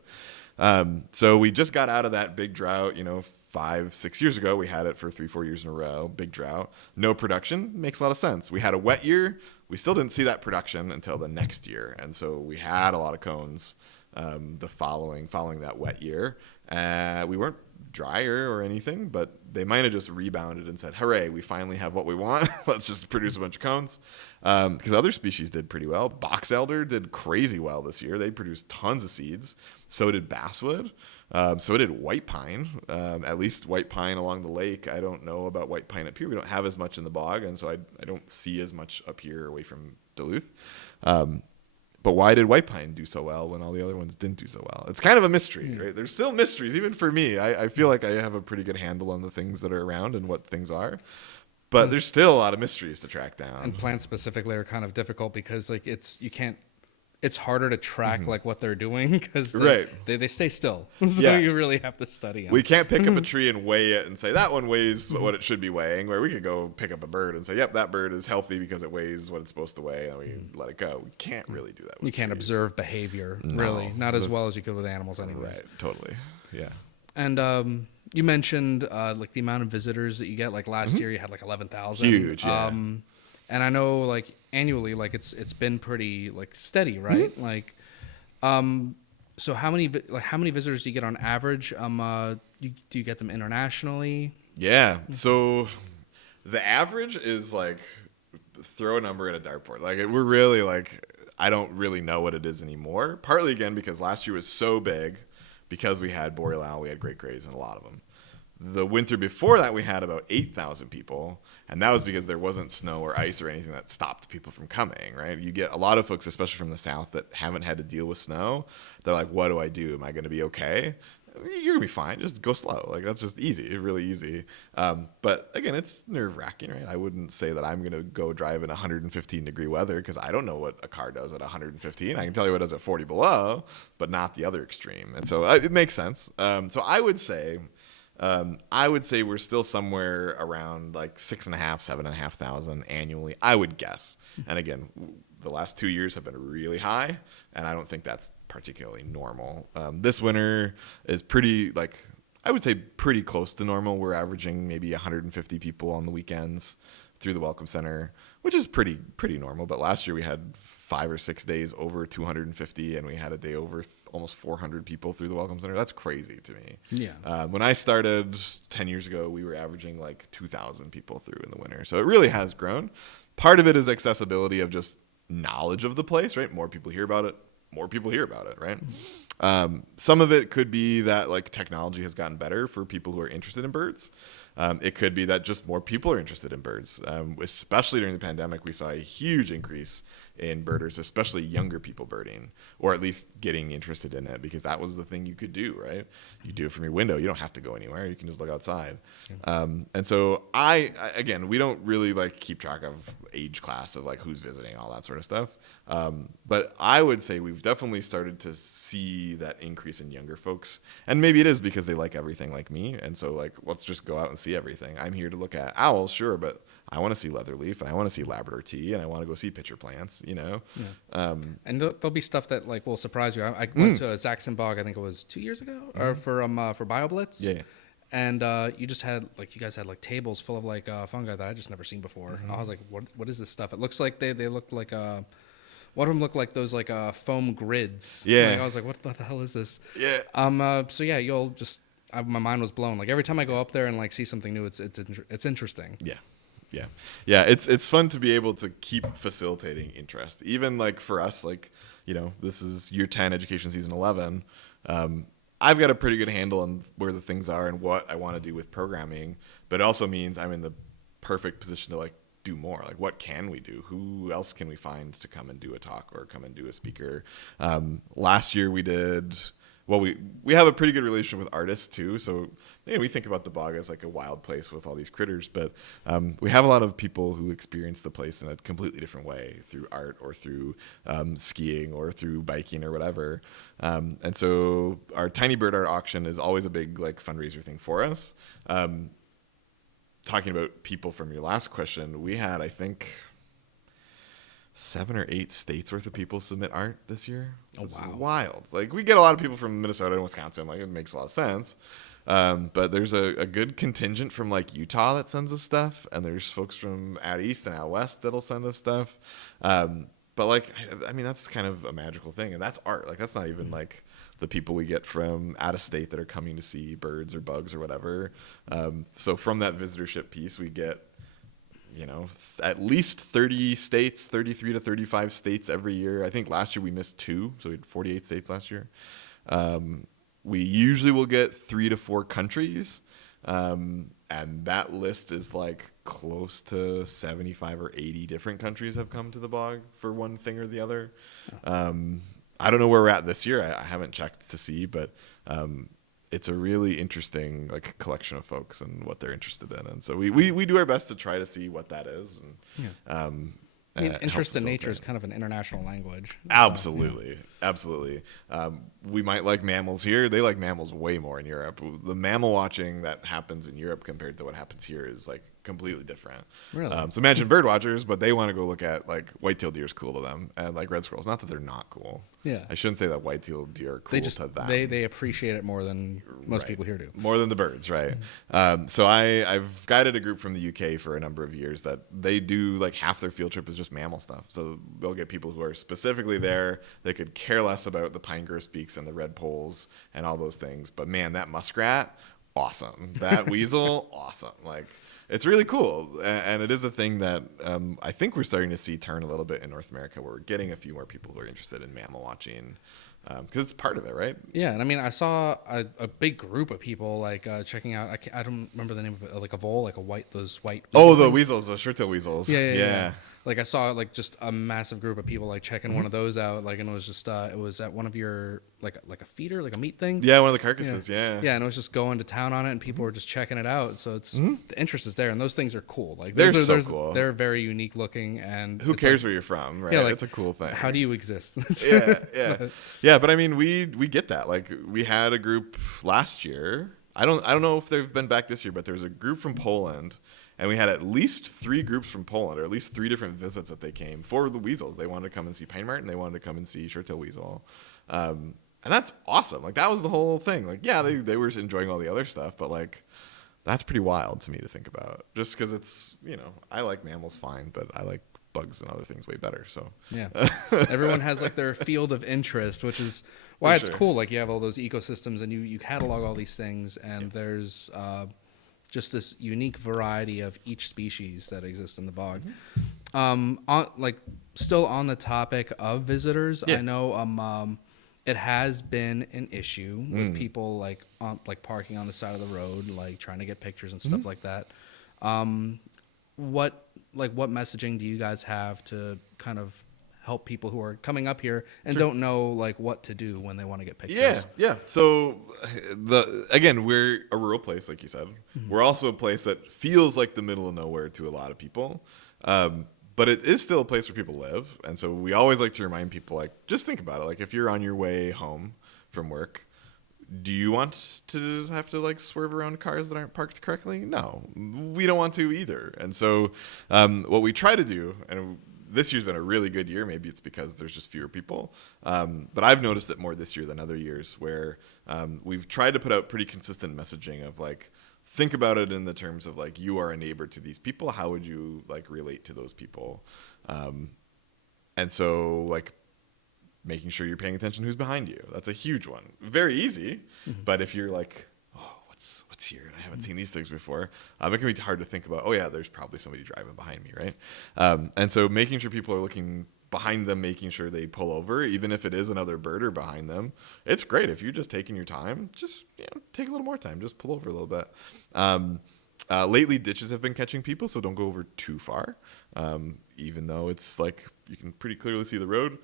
So we just got out of that big drought, 5-6 years ago. We had it for 3-4 years in a row, big drought, no production. Makes a lot of sense. We had a wet year. We still didn't see that production until the next year, and so we had a lot of cones the following that wet year. We weren't drier or anything, but they might have just rebounded and said, hooray, we finally have what we want. Let's just produce a bunch of cones. Because other species did pretty well. Box elder did crazy well this year. They produced tons of seeds. So did basswood. So did white pine. At least white pine along the lake. I don't know about white pine up here. We don't have as much in the bog, and so I don't see as much up here away from Duluth. But why did white pine do so well when all the other ones didn't do so well? It's kind of a mystery, right? There's still mysteries, even for me. I feel like I have a pretty good handle on the things that are around and what things are. But there's still a lot of mysteries to track down. And plants specifically are kind of difficult because like it's harder to track like what they're doing because they stay still. So you really have to study them. We can't pick up a tree and weigh it and say that one weighs what it should be weighing, where we could go pick up a bird and say, yep, that bird is healthy because it weighs what it's supposed to weigh, and we let it go. We can't really do that with You can't trees. Observe behavior, really. Not as well as you could with animals anyways. Right, totally. Yeah. And you mentioned like the amount of visitors that you get. Like last year you had like 11,000. Huge, yeah. And I know like annually like it's been pretty like steady, right? Like so how many visitors do you get on average? Do you get them internationally? Yeah. So the average is like throw a number at a dartboard. Like we're really like, I don't really know what it is anymore. Partly again because last year was so big because we had boreal owl, we had great grays, and a lot of them. The winter before that, we had about 8,000 people, and that was because there wasn't snow or ice or anything that stopped people from coming, right? You get a lot of folks, especially from the south, that haven't had to deal with snow. They're like, what do I do? Am I going to be okay? You're going to be fine. Just go slow. Like, that's just easy, really easy. But, again, it's nerve-wracking, right? I wouldn't say that I'm going to go drive in 115-degree weather because I don't know what a car does at 115. I can tell you what it does at 40 below, but not the other extreme. And so it makes sense. So I would say we're still somewhere around like 6,500, 7,500 annually, I would guess. And again, the last 2 years have been really high, and I don't think that's particularly normal. This winter is pretty, like, I would say pretty close to normal. We're averaging maybe 150 people on the weekends through the Welcome Center, which is pretty normal. But last year we had 5 or 6 days over 250, and we had a day over almost 400 people through the Welcome Center. That's crazy to me. Yeah. When I started 10 years ago, we were averaging like 2,000 people through in the winter. So it really has grown. Part of it is accessibility of just knowledge of the place, right? More people hear about it. Right? Some of it could be that like technology has gotten better for people who are interested in birds. It could be that just more people are interested in birds. Especially during the pandemic, we saw a huge increase in birders, especially younger people birding, or at least getting interested in it, because that was the thing you could do, right? You do it from your window. You don't have to go anywhere. You can just look outside. And so again, we don't really like keep track of age class of like who's visiting, all that sort of stuff. But I would say we've definitely started to see that increase in younger folks. And maybe it is because they like everything like me. And so like, let's just go out and see everything. I'm here to look at owls, sure, but I want to see leatherleaf, and I want to see Labrador tea, and I want to go see pitcher plants, you know? Yeah. And there'll be stuff that like will surprise you. I went to a Sax-Zim Bog, I think it was 2 years ago, or for BioBlitz. Yeah. And you guys had like tables full of like fungi that I just never seen before. I was like, what is this stuff? It looks like they looked like one of them looked like those like foam grids. Yeah. Like, I was like, what the hell is this? Yeah. So yeah, my mind was blown. Like every time I go up there and like see something new, it's interesting. Yeah. It's fun to be able to keep facilitating interest, even like for us, like, you know, this is year 10 education season 11. I've got a pretty good handle on where the things are and what I want to do with programming, but it also means I'm in the perfect position to like do more. Like, what can we do? Who else can we find to come and do a talk or come and do a speaker? Last year we did, well, we have a pretty good relation with artists too. So we think about the bog as like a wild place with all these critters, but we have a lot of people who experience the place in a completely different way through art or through skiing or through biking or whatever. And so our tiny bird art auction is always a big like fundraiser thing for us. Talking about people from your last question, we had, I think, 7 or 8 states worth of people submit art this year. It's wild. Like, we get a lot of people from Minnesota and Wisconsin. Like, it makes a lot of sense. But there's a good contingent from like Utah that sends us stuff, and there's folks from out east and out west that'll send us stuff. But like, I mean, that's kind of a magical thing, and that's art. Like, that's not even like the people we get from out of state that are coming to see birds or bugs or whatever. So from that visitorship piece, we get, you know, at least 30 states, 33 to 35 states every year. I think last year we missed 2, so we had 48 states last year. We usually will get 3 to 4 countries, and that list is like close to 75 or 80 different countries have come to the bog for one thing or the other. I don't know where we're at this year. I haven't checked to see, but it's a really interesting like collection of folks and what they're interested in, and so we do our best to try to see what that is. And, I mean, interest in nature is kind of an international language. Absolutely. We might like mammals here. They like mammals way more in Europe. The mammal watching that happens in Europe compared to what happens here is like completely different. Really? So imagine birdwatchers, but they want to go look at like white-tailed deer is cool to them, and like red squirrels. Not that they're not cool. Yeah. I shouldn't say that white-tailed deer are cool to them. They appreciate it more than most people here do. More than the birds, right? So I've guided a group from the UK for a number of years that they do like half their field trip is just mammal stuff. So they'll get people who are specifically there. They could care less about the pine grosbeaks and the red poles and all those things. But man, that muskrat, awesome. That weasel, awesome. Like, it's really cool. And it is a thing that I think we're starting to see turn a little bit in North America, where we're getting a few more people who are interested in mammal watching. Because it's part of it, right? Yeah, and I mean, I saw a big group of people like checking out. I don't remember the name of it, like a vole, like those white. Oh, the things. weasels, the short-tailed weasels. Yeah. Like I saw like just a massive group of people like checking one of those out. Like, and it was just it was at one of your like a feeder, like a meat thing. Yeah, one of the carcasses. Yeah. Yeah, and it was just going to town on it, and people were just checking it out. So it's the interest is there, and those things are cool. Like they're so cool. They're very unique looking, and who cares where you're from, right? Yeah, like, it's a cool thing. How do you exist? Yeah. But I mean, we get that. Like, we had a group last year. I don't know if they've been back this year, but there was a group from Poland. And we had at least 3 groups from Poland, or at least 3 different visits that they came for the weasels. They wanted to come and see pine marten. They wanted to come and see short-tailed weasel. And that's awesome. Like, that was the whole thing. Like, yeah, they were enjoying all the other stuff, but like, that's pretty wild to me to think about. Just because it's, you know, I like mammals fine, but I like bugs and other things way better. So yeah, everyone has like their field of interest, which is why it's cool. Like, you have all those ecosystems, and you catalog all these things, and there's just this unique variety of each species that exists in the bog. Still on the topic of visitors, I know it has been an issue with people like parking on the side of the road, like trying to get pictures and stuff like that. What messaging do you guys have to kind of help people who are coming up here and don't know like what to do when they want to get pictures. Yeah. So again, we're a rural place, like you said. We're also a place that feels like the middle of nowhere to a lot of people. But it is still a place where people live. And so we always like to remind people, like, just think about it. Like, if you're on your way home from work, do you want to have to like swerve around cars that aren't parked correctly? No, we don't want to either. And so what we try to do, and this year's been a really good year. Maybe it's because there's just fewer people. But I've noticed it more this year than other years, where we've tried to put out pretty consistent messaging of like, think about it in the terms of like, you are a neighbor to these people. How would you like relate to those people? And so like, making sure you're paying attention to who's behind you. That's a huge one. Very easy. But if you're like, oh, what's here? And I haven't seen these things before. It can be hard to think about, oh yeah, there's probably somebody driving behind me, right? And so making sure people are looking behind them, making sure they pull over, even if it is another birder behind them. It's great. If you're just taking your time, just take a little more time. Just pull over a little bit. Lately, ditches have been catching people, so don't go over too far. Even though it's like, you can pretty clearly see the road.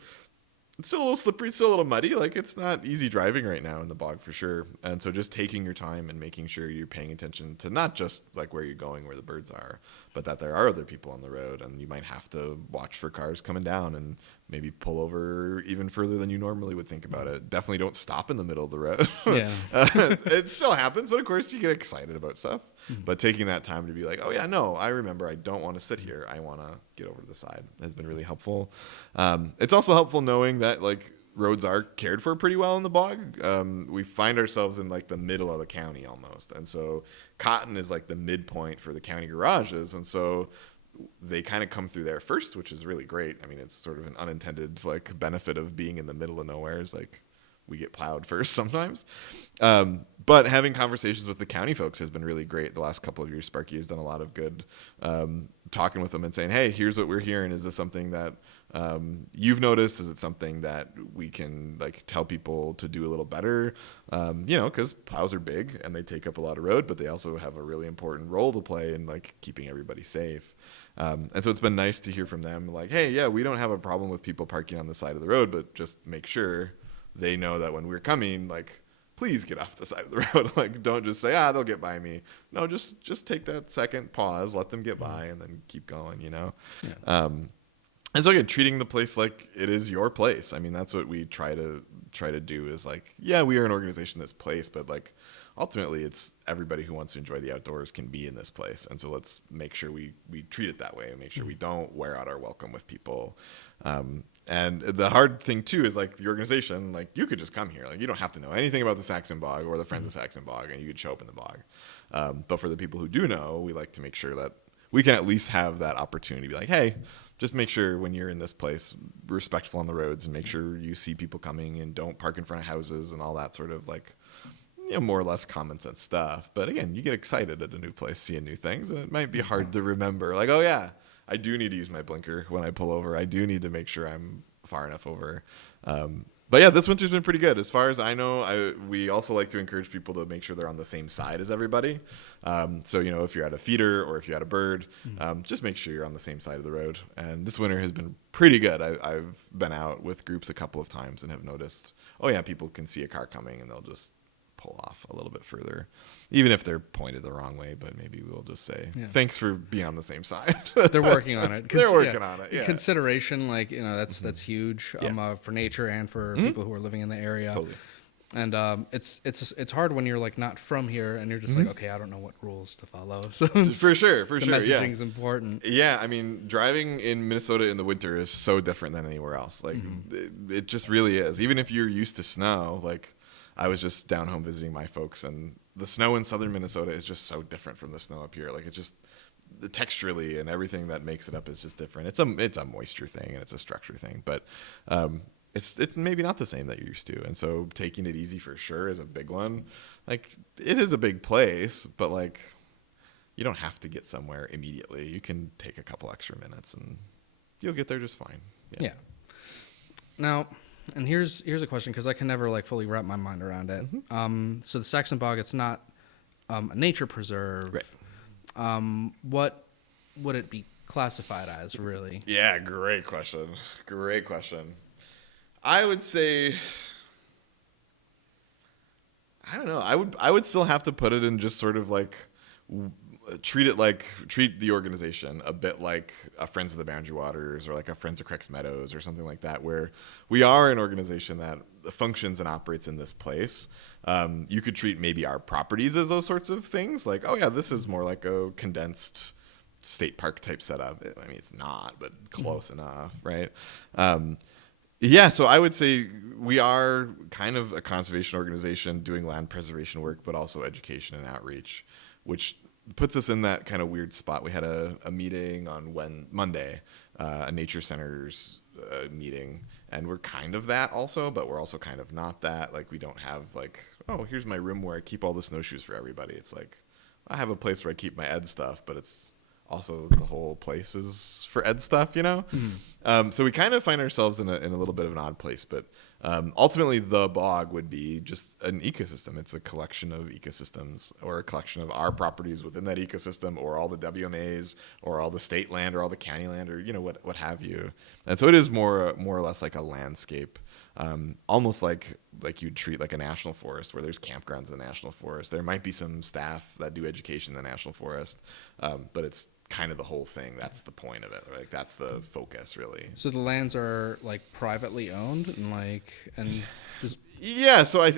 It's still a little slippery, it's still a little muddy. Like, it's not easy driving right now in the bog for sure. And so just taking your time and making sure you're paying attention to not just like where you're going, where the birds are, but that there are other people on the road, and you might have to watch for cars coming down and maybe pull over even further than you normally would think about it. Definitely don't stop in the middle of the road. Yeah. It still happens, but of course you get excited about stuff. But taking that time to be like, oh yeah, no, I remember, I don't want to sit here. I want to get over to the side has been really helpful. It's also helpful knowing that like roads are cared for pretty well in the bog. We find ourselves in like the middle of the county almost. And so Cotton is like the midpoint for the county garages. And so they kind of come through there first, which is really great. I mean, it's sort of an unintended like benefit of being in the middle of nowhere is like we get plowed first sometimes. But having conversations with the county folks has been really great. The last couple of years, Sparky has done a lot of good talking with them and saying, hey, here's what we're hearing. Is this something that you've noticed? Is it something that we can like tell people to do a little better? Because plows are big and they take up a lot of road, but they also have a really important role to play in like keeping everybody safe. And so it's been nice to hear from them like, hey, yeah, we don't have a problem with people parking on the side of the road, but just make sure they know that when we're coming, like, please get off the side of the road. Like, don't just say, they'll get by me. No, just take that second pause, let them get by, and then keep going, Yeah. And so again, treating the place like it is your place. I mean, that's what we try to do is like, yeah, we are an organization that's place, but like ultimately it's everybody who wants to enjoy the outdoors can be in this place. And so let's make sure we treat it that way and make sure we don't wear out our welcome with people. And the hard thing too is like the organization, like you could just come here. Like you don't have to know anything about the Sax-Zim Bog or the Friends of Sax-Zim Bog, and you could show up in the bog. But for the people who do know, we like to make sure that we can at least have that opportunity to be like, hey, just make sure when you're in this place, be respectful on the roads and make sure you see people coming and don't park in front of houses and all that sort of like, more or less common sense stuff. But again, you get excited at a new place, seeing new things, and it might be hard to remember like, oh yeah, I do need to use my blinker when I pull over. I do need to make sure I'm far enough over. But yeah, this winter's been pretty good. As far as I know, we also like to encourage people to make sure they're on the same side as everybody. So, if you're at a feeder or if you're at a bird, just make sure you're on the same side of the road. And this winter has been pretty good. I've been out with groups a couple of times and have noticed, oh yeah, people can see a car coming and they'll just pull off a little bit further, even if they're pointed the wrong way. But maybe we'll just say, thanks for being on the same side. They're working on it. They're working on it. Yeah. Consideration, like, that's huge for nature and for people who are living in the area. Totally. And it's hard when you're like not from here and you're just like, okay, I don't know what rules to follow. So for sure, the messaging's important. Yeah, I mean, driving in Minnesota in the winter is so different than anywhere else. Like it just really is. Even if you're used to snow, like I was just down home visiting my folks, and the snow in southern Minnesota is just so different from the snow up here. Like it's just texturally and everything that makes it up is just different. It's a moisture thing and it's a structure thing, but it's maybe not the same that you're used to. And so taking it easy for sure is a big one. Like it is a big place, but like you don't have to get somewhere immediately. You can take a couple extra minutes and you'll get there just fine. Yeah. Now, and here's a question, because I can never like fully wrap my mind around it. So the Sax-Zim Bog, it's not a nature preserve. Right. What would it be classified as, really? Yeah, great question. Great question. I would say, I don't know. I would still have to put it in just sort of like treat the organization a bit like a Friends of the Boundary Waters or like a Friends of Cricks Meadows or something like that, where we are an organization that functions and operates in this place. You could treat maybe our properties as those sorts of things, like, oh yeah, this is more like a condensed state park type setup. I mean, it's not, but close enough, right? Yeah, so I would say we are kind of a conservation organization doing land preservation work, but also education and outreach, which puts us in that kind of weird spot. We had a meeting on Monday, a nature centers meeting, and we're kind of that also, but we're also kind of not that. Like, we don't have like, oh, here's my room where I keep all the snowshoes for everybody. It's like, I have a place where I keep my ed stuff, but it's also the whole place is for ed stuff, you know? So we kind of find ourselves in a little bit of an odd place, but ultimately the bog would be just an ecosystem. It's a collection of ecosystems, or a collection of our properties within that ecosystem, or all the WMAs, or all the state land, or all the county land, or, you know, what have you. And so it is more or less like a landscape. Almost like you'd treat like a national forest, where there's campgrounds in the national forest. There might be some staff that do education in the national forest, but it's kind of the whole thing. That's the point of it. Like, that's the focus, really. So the lands are like privately owned, and just Yeah, so I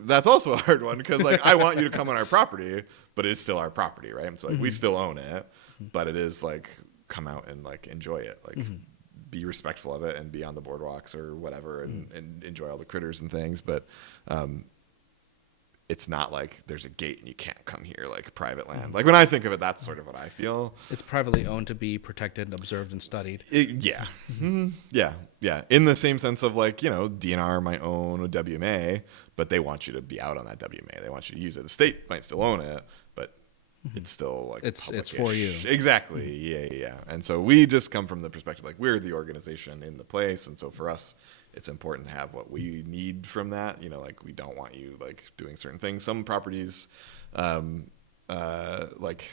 that's also a hard one, because like, I want you to come on our property, but it's still our property, right? So like, we still own it, but it is like, come out and like enjoy it, like be respectful of it and be on the boardwalks or whatever, and enjoy all the critters and things. But it's not like there's a gate and you can't come here, like private land. Like, when I think of it, that's sort of what I feel. it's privately owned to be protected, observed, and studied. Yeah. Yeah. In the same sense of like, you know, DNR might own a WMA, but they want you to be out on that WMA. They want you to use it. The state might still own it, but it's still like, It's public-ish. for you. Exactly. Yeah. And so we just come from the perspective, like, we're the organization in the place. And so for us, it's important to have what we need from that. You know, like, we don't want you like doing certain things. Some properties, like,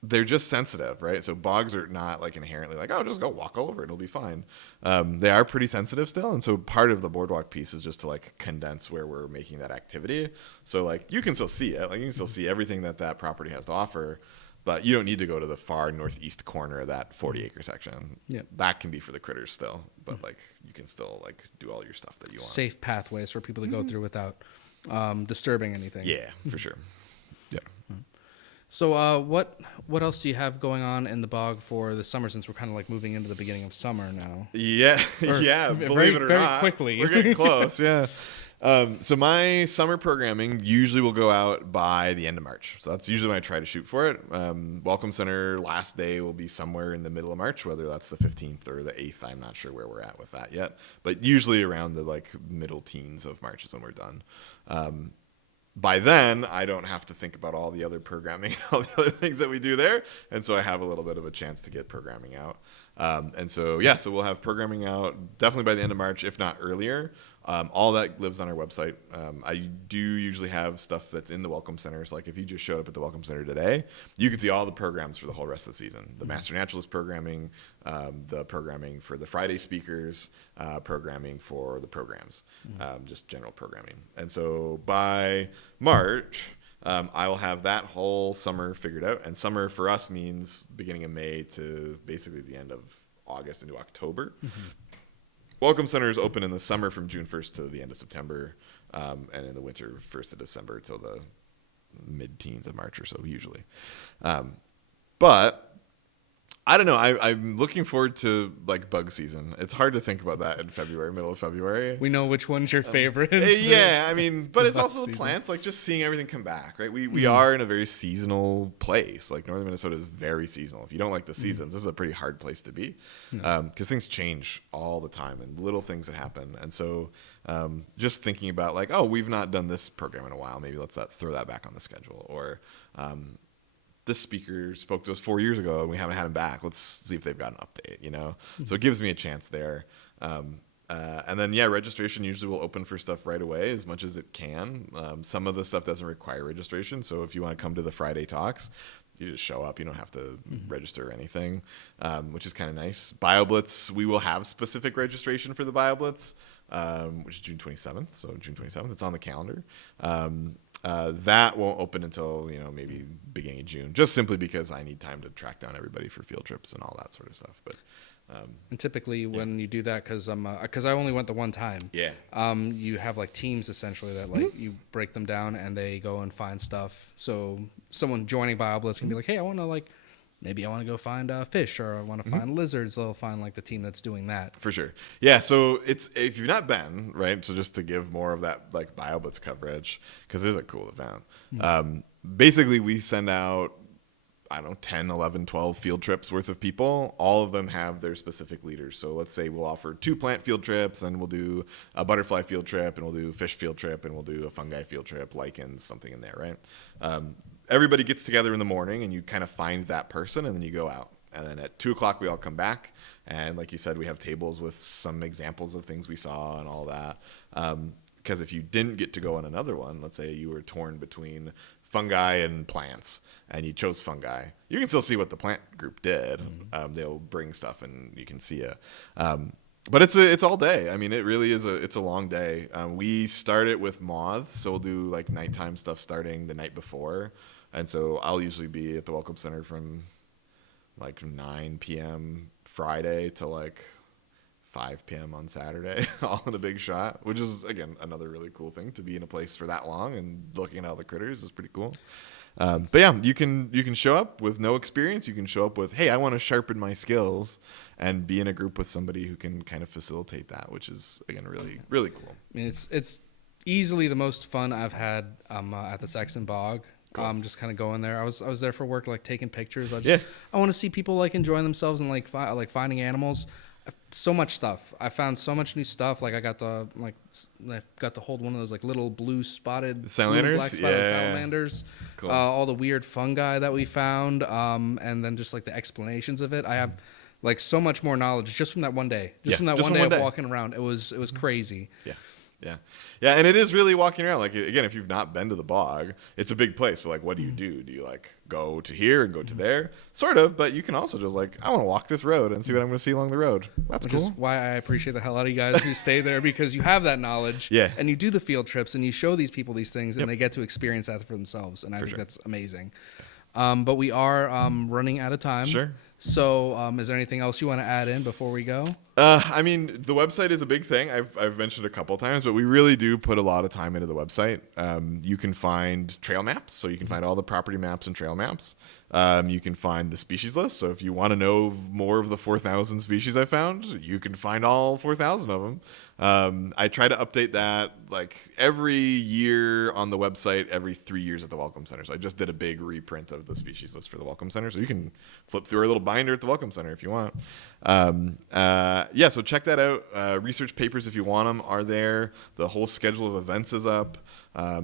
they're just sensitive, right? So bogs are not like inherently like, oh, just go walk over it, it'll be fine. They are pretty sensitive still. And so part of the boardwalk piece is just to like condense where we're making that activity. So like, you can still see it, like, you can still see everything that property has to offer, but you don't need to go to the far northeast corner of that 40-acre section. Yeah. That can be for the critters still, but like, you can still like do all your stuff that you want. Safe pathways for people to go through without disturbing anything. Yeah, for sure. Yeah. So what else do you have going on in the bog for the summer, since we're kind of like moving into the beginning of summer now? Yeah, Or yeah. very- Believe it or very not, quickly. we're getting close. Yeah. So my summer programming usually will go out by the end of March. So that's usually when I try to shoot for it. Welcome Center last day will be somewhere in the middle of March, whether that's the 15th or the 8th. I'm not sure where we're at with that yet, but usually around the like middle teens of March is when we're done. By then, I don't have to think about all the other programming and all the other things that we do there. And so I have a little bit of a chance to get programming out. And so, yeah, so we'll have programming out definitely by the end of March, if not earlier. All that lives on our website. I do usually have stuff that's in the Welcome Centers. Like, if you just showed up at the Welcome Center today, you could see all the programs for the whole rest of the season. The Master Naturalist programming, the programming for the Friday speakers, programming for the programs, just general programming. And so by March, I will have that whole summer figured out. And summer for us means beginning of May to basically the end of August into October. Welcome Centers open in the summer from June 1st to the end of September, and in the winter 1st of December till the mid-teens of March or so usually. But I don't know. I'm looking forward to like bug season. It's hard to think about that in February, middle of February. We know which one's your favorite. Yeah, I mean, but it's bug also the season. plants, like just seeing everything come back, right? We are in a very seasonal place. Like, northern Minnesota is very seasonal. If you don't like the seasons, this is a pretty hard place to be, because things change all the time and little things that happen. And so just thinking about like, oh, we've not done this program in a while. Maybe let's throw that back on the schedule. Or this speaker spoke to us 4 years ago and we haven't had him back. Let's see if they've got an update, you know? So it gives me a chance there. And then, yeah, registration usually will open for stuff right away as much as it can. Some of the stuff doesn't require registration. So if you want to come to the Friday talks, you just show up. You don't have to register or anything, which is kind of nice. BioBlitz, we will have specific registration for the BioBlitz, which is June 27th. So June 27th, it's on the calendar. That won't open until, maybe beginning of June, just simply because I need time to track down everybody for field trips and all that sort of stuff. But and typically when you do that, because I only went the one time. Yeah. You have like teams essentially that like you break them down and they go and find stuff. So someone joining BioBlitz can be like, hey, I want to maybe I want to go find fish, or I want to find lizards. They'll find like the team that's doing that. For sure. Yeah. So if you've not been, right. So just to give more of that like BioBlitz coverage, because it is a cool event. Basically we send out, I don't know, 10, 11, 12 field trips worth of people. All of them have their specific leaders. So let's say we'll offer 2 plant field trips, and we'll do a butterfly field trip, and we'll do a fish field trip, and we'll do a fungi field trip, lichens, something in there, right? Everybody gets together in the morning, and you kind of find that person, and then you go out. And then at 2 o'clock, we all come back. And like you said, we have tables with some examples of things we saw and all that. Because if you didn't get to go on another one, let's say you were torn between fungi and plants, and you chose fungi, you can still see what the plant group did. They'll bring stuff and you can see it. But it's all day. I mean, it really is it's a long day. We start it with moths, so we'll do like nighttime stuff starting the night before. And so I'll usually be at the Welcome Center from like 9 p.m. Friday to like 5 p.m. on Saturday, all in a big shot, which is, again, another really cool thing. To be in a place for that long and looking at all the critters is pretty cool. But yeah, you can show up with no experience. You can show up with, hey, I want to sharpen my skills, and be in a group with somebody who can kind of facilitate that, which is, again, really, really cool. I mean, it's easily the most fun I've had at the Sax-Zim Bog. Cool. Just kind of going there. I was there for work, like taking pictures. I want to see people like enjoying themselves and like finding animals. So much stuff. I found so much new stuff. Like I got to hold one of those like little blue spotted salamanders, black spotted salamanders. Cool. All the weird fungi that we found, and then just like the explanations of it. I have like so much more knowledge just from that one day. From that one day of walking around. It was crazy. Yeah, and it is really walking around. Like, again, if you've not been to the bog, it's a big place. So, like, what do you do? Do you, like, go to here and go to there? Sort of, but you can also just, like, I want to walk this road and see what I'm going to see along the road. That's cool. Which is why I appreciate the hell out of you guys who stay there, because you have that knowledge. Yeah. And you do the field trips, and you show these people these things, and they get to experience that for themselves. And I think that's amazing. But we are running out of time. Sure. So is there anything else you want to add in before we go? I mean, the website is a big thing. I've mentioned a couple of times, but we really do put a lot of time into the website. You can find trail maps, so you can find all the property maps and trail maps. You can find the species list. So if you want to know more of the 4,000 species I found, you can find all 4,000 of them. I try to update that like every year on the website, every 3 years at the Welcome Center. So I just did a big reprint of the species list for the Welcome Center. So you can flip through our little binder at the Welcome Center if you want. So check that out. Research papers, if you want them, are there. The whole schedule of events is up.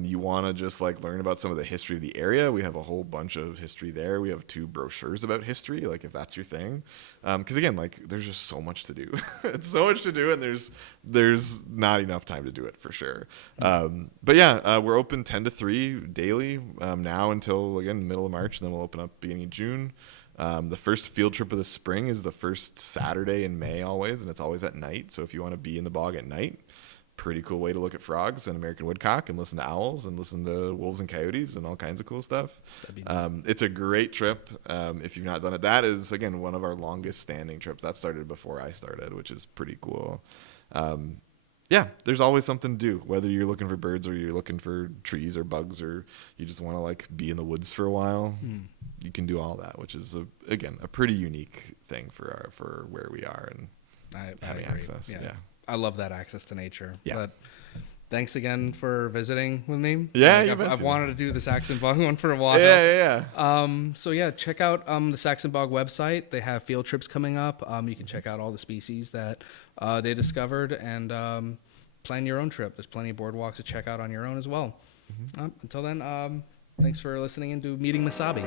You want to just like learn about some of the history of the area. We have a whole bunch of history there. We have 2 brochures about history, like if that's your thing. Because again, like there's just so much to do. It's so much to do, and there's not enough time to do it for sure. But yeah, we're open 10 to 3 daily now until, again, middle of March, and then we'll open up beginning of June. The first field trip of the spring is the first Saturday in May always, and it's always at night. So if you want to be in the bog at night, pretty cool way to look at frogs and American woodcock and listen to owls and listen to wolves and coyotes and all kinds of cool stuff. It's a great trip. If you've not done it, that is, again, one of our longest standing trips. That started before I started, which is pretty cool. Yeah, there's always something to do, whether you're looking for birds or you're looking for trees or bugs, or you just want to like be in the woods for a while. You can do all that, which is again a pretty unique thing for where we are and having access. Yeah. I love that access to nature. Yeah. But thanks again for visiting with me. Yeah, I've wanted to do the Sax-Zim Bog one for a while. Yeah. So yeah, check out the Sax-Zim Bog website. They have field trips coming up. You can check out all the species that they discovered and plan your own trip. There's plenty of boardwalks to check out on your own as well. Until then, thanks for listening and to Meeting Mesabi.